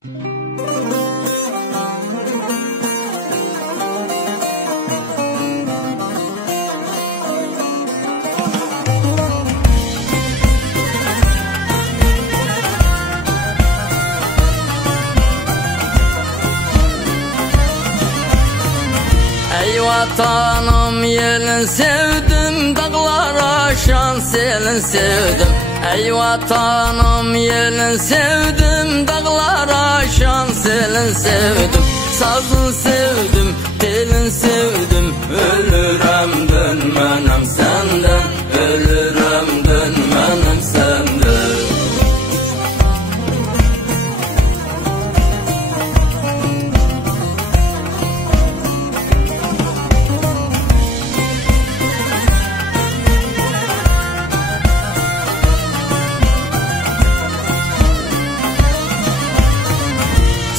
Ey vatanım yelin sevdim, dağlar aşan selin sevdim. Ey vatanım yelin sevdim, dağlar aşan selin sevdim. Sazın sevdim, telin sevdim, ölürem dönmenem senden, ölürem dönmenem senden.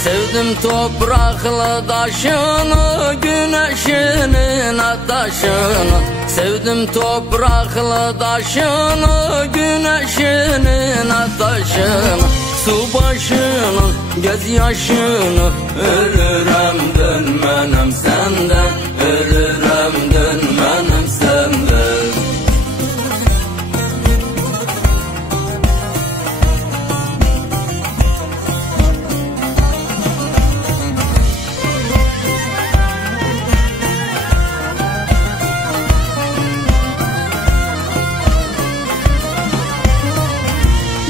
Sevdim topraklı taşını, güneşinin ataşını. Sevdim topraklı taşını, güneşinin ataşını. Su başının gözyaşını, ölürem dönmenem senden, ölürem dönmenem senden.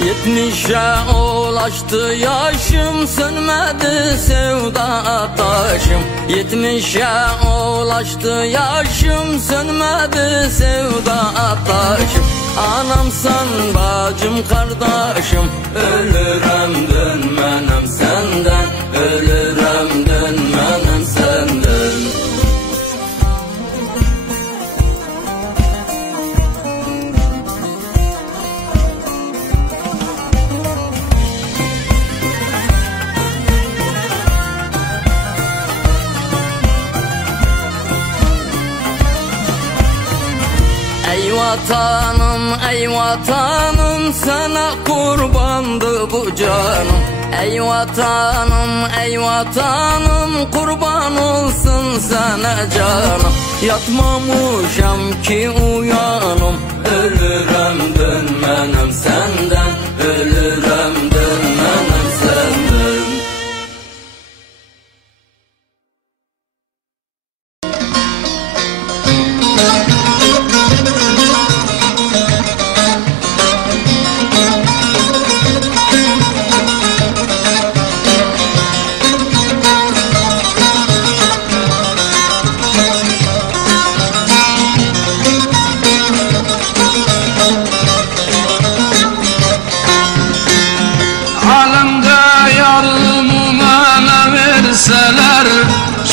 Yetmişe ulaştı yaşım, sönmedi sevda ateşim. Yetmişe ulaştı yaşım, sönmedi sevda ateşim. Anamsan bacım kardeşim, ölürem dönmenem senden, ölürem dönmenem senden. Ey vatanım, ey vatanım, sana kurbandı bu canım. Ey vatanım, ey vatanım, kurban olsun sana canım. Yatmamışam ki uyanım, ölürem dönmenem senden, ölürem dönmenem senden.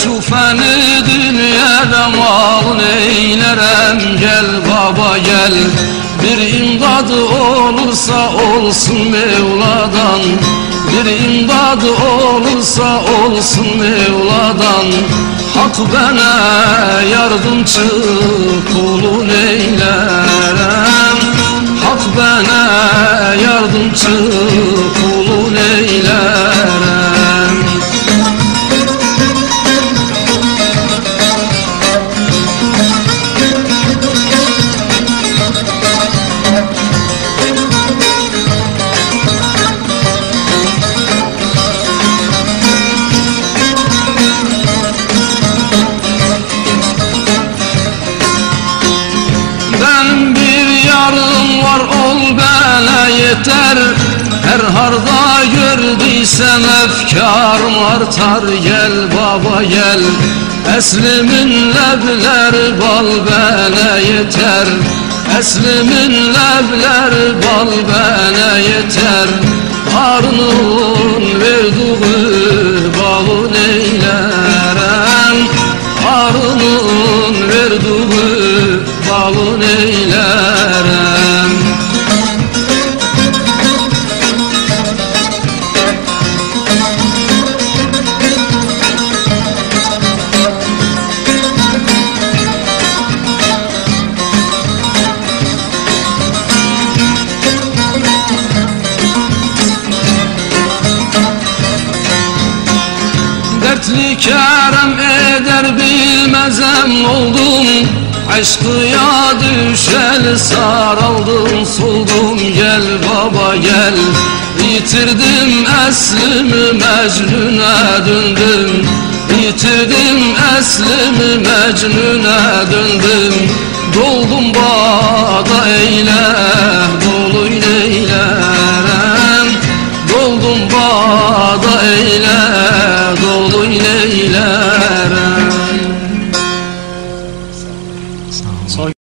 Şu fani dünyada mal neylerem, gel baba gel. Bir imdadı olursa olsun Mevla'dan, bir imdadı olursa olsun Mevla'dan. Hak bana yardımcı kulun eylerem, hak bana yardımcı kulun eylerem. Her harda gördüysem efkarım artar, gel baba gel. Eslimin lebler bal bana yeter, eslimin lebler bal bana yeter. Harunun verduğu balı neylerem, Harunun verduğu balı neylerem. Aşkıya düşel saraldım soldum gel baba gel. Yitirdim eslimi Mecnun'a döndüm. Yitirdim eslimi Mecnun'a döndüm. Doldum bağda eyle